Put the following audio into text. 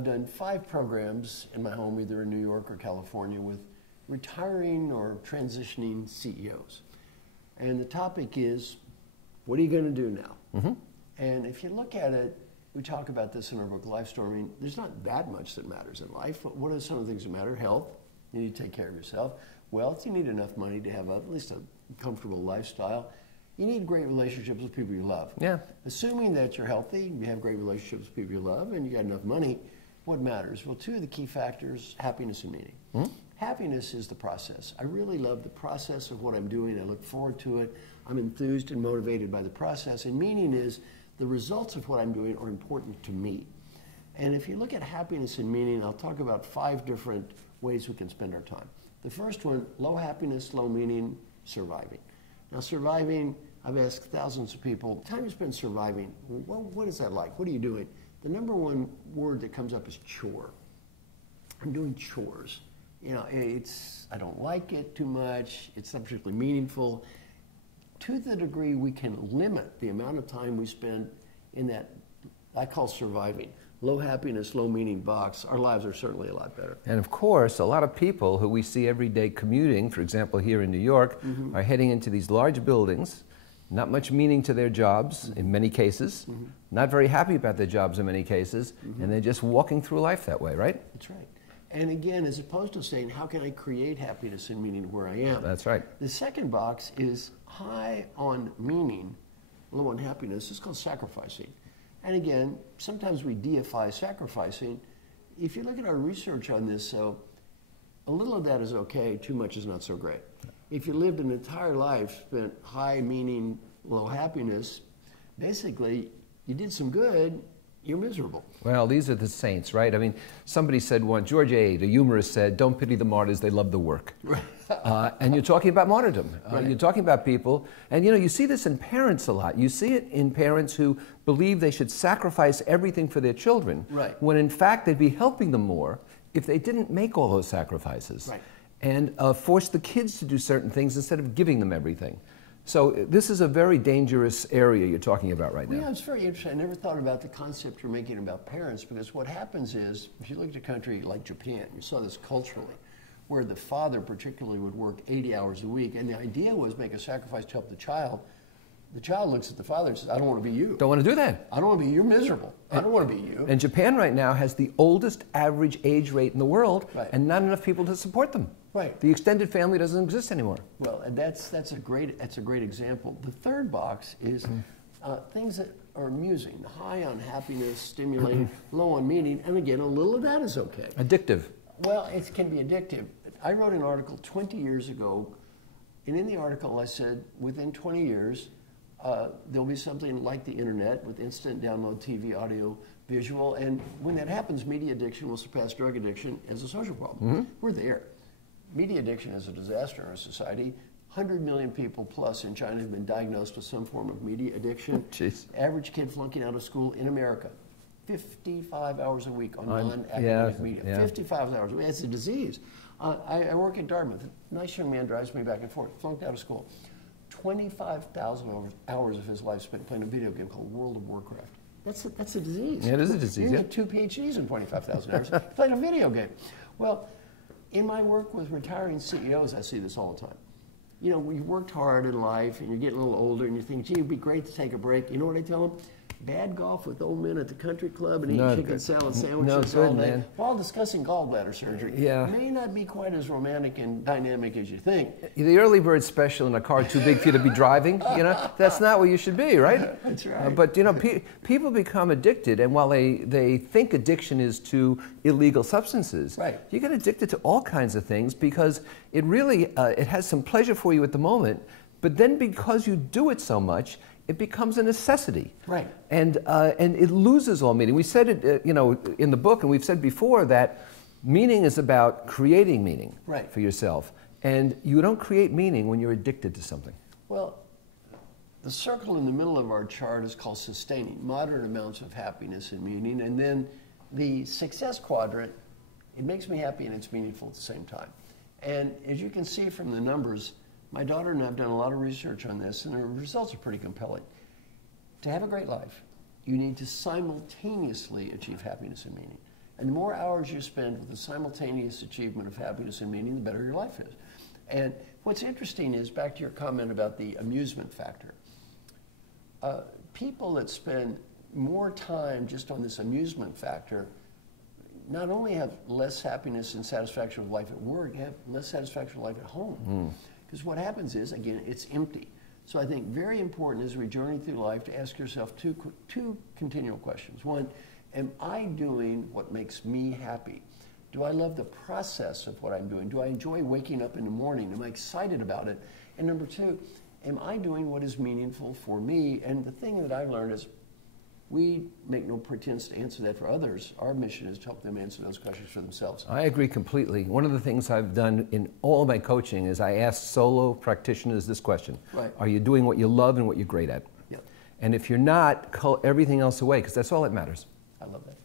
I've done 5 programs in my home, either in New York or California, with retiring or transitioning CEOs. And the topic is, what are you going to do now? Mm-hmm. And if you look at it, we talk about this in our book, Lifestorming. There's not that much that matters in life. What are some of the things that matter? Health, you need to take care of yourself. Wealth, you need enough money to have at least a comfortable lifestyle. You need great relationships with people you love. Yeah. Assuming that you're healthy, you have great relationships with people you love, and you got enough money, what matters? Well, 2 of the key factors, happiness and meaning. Mm-hmm. Happiness is the process. I really love the process of what I'm doing. I look forward to it. I'm enthused and motivated by the process. And meaning is the results of what I'm doing are important to me. And if you look at happiness and meaning, I'll talk about 5 different ways we can spend our time. The first one, low happiness, low meaning, surviving. Now surviving, I've asked thousands of people, time you spend surviving, well, what is that like? What are you doing? The number one word that comes up is chore. I'm doing chores. You know, I don't like it too much. It's not particularly meaningful. To the degree we can limit the amount of time we spend in that, I call surviving, low happiness, low meaning box, our lives are certainly a lot better. And of course, a lot of people who we see every day commuting, for example, here in New York, mm-hmm. are heading into these large buildings, not much meaning to their jobs mm-hmm. in many cases, mm-hmm. not very happy about their jobs in many cases, mm-hmm. and they're just walking through life that way, right? That's right. And again, as opposed to saying, how can I create happiness and meaning where I am? That's right. The second box is high on meaning, low on happiness. It's called sacrificing. And again, sometimes we deify sacrificing. If you look at our research on this, so a little of that is okay, too much is not so great. If you lived an entire life, spent high meaning, low happiness, basically you did some good, you're miserable. Well, these are the saints, right? I mean, somebody said once, George A., the humorist, said, don't pity the martyrs, they love the work. And you're talking about martyrdom. Right. You're talking about people, and you know, you see this in parents a lot. You see it in parents who believe they should sacrifice everything for their children, right. when in fact they'd be helping them more if they didn't make all those sacrifices. Right. And force the kids to do certain things instead of giving them everything. So this is a very dangerous area you're talking about right now. Yeah, it's very interesting. I never thought about the concept you're making about parents, because what happens is, if you look at a country like Japan, you saw this culturally, where the father particularly would work 80 hours a week, and the idea was make a sacrifice to help the child. The child looks at the father and says, I don't want to be you. Don't want to do that. I don't want to be you. You're miserable. I don't want to be you. And Japan right now has the oldest average age rate in the world, right. and not enough people to support them. Right. The extended family doesn't exist anymore. Well, and that's a great example. The third box is things that are amusing, high on happiness, stimulating, low on meaning, and again, a little of that is okay. Addictive. Well, it can be addictive. I wrote an article 20 years ago, and in the article I said, within 20 years, there'll be something like the internet with instant download TV, audio, visual, and when that happens, media addiction will surpass drug addiction as a social problem. Mm-hmm. We're there. Media addiction is a disaster in our society. 100 million people plus in China have been diagnosed with some form of media addiction. Jeez. Average kid flunking out of school in America, 55 hours a week on non-academic media. Yeah. 55 hours a week. It's a disease. I work at Dartmouth. A nice young man drives me back and forth, flunked out of school. 25,000 hours of his life spent playing a video game called World of Warcraft. That's a disease. Yeah, it is a disease. You get 2 PhDs in 25,000 hours playing a video game. Well, in my work with retiring CEOs, I see this all the time. You know, you worked hard in life and you're getting a little older and you think, gee, it'd be great to take a break. you know what I tell them? Bad golf with old men at the country club and eating chicken salad sandwiches all day while discussing gallbladder surgery. Yeah. May not be quite as romantic and dynamic as you think. The early bird special in a car too big for you to be driving, you know, that's not where you should be, right? That's right. But, you know, people become addicted, and while they think addiction is to illegal substances, right. you get addicted to all kinds of things because it really, it has some pleasure for you at the moment, but then because you do it so much, it becomes a necessity. Right. And it loses all meaning. We said it, you know, in the book, and we've said before that meaning is about creating meaning right. for yourself. And you don't create meaning when you're addicted to something. Well, the circle in the middle of our chart is called sustaining, moderate amounts of happiness and meaning. And then the success quadrant, it makes me happy and it's meaningful at the same time. And as you can see from the numbers, my daughter and I have done a lot of research on this, and the results are pretty compelling. To have a great life, you need to simultaneously achieve happiness and meaning. And the more hours you spend with the simultaneous achievement of happiness and meaning, the better your life is. And what's interesting is, back to your comment about the amusement factor, people that spend more time just on this amusement factor not only have less happiness and satisfaction with life at work, have less satisfaction with life at home. Because what happens is, again, it's empty. So I think very important as we journey through life to ask yourself two continual questions. One, am I doing what makes me happy? Do I love the process of what I'm doing? Do I enjoy waking up in the morning? Am I excited about it? And number two, am I doing what is meaningful for me? And the thing that I've learned is we make no pretense to answer that for others. Our mission is to help them answer those questions for themselves. I agree completely. One of the things I've done in all of my coaching is I ask solo practitioners this question. Right. Are you doing what you love and what you're great at? Yep. And if you're not, cull everything else away, because that's all that matters. I love that.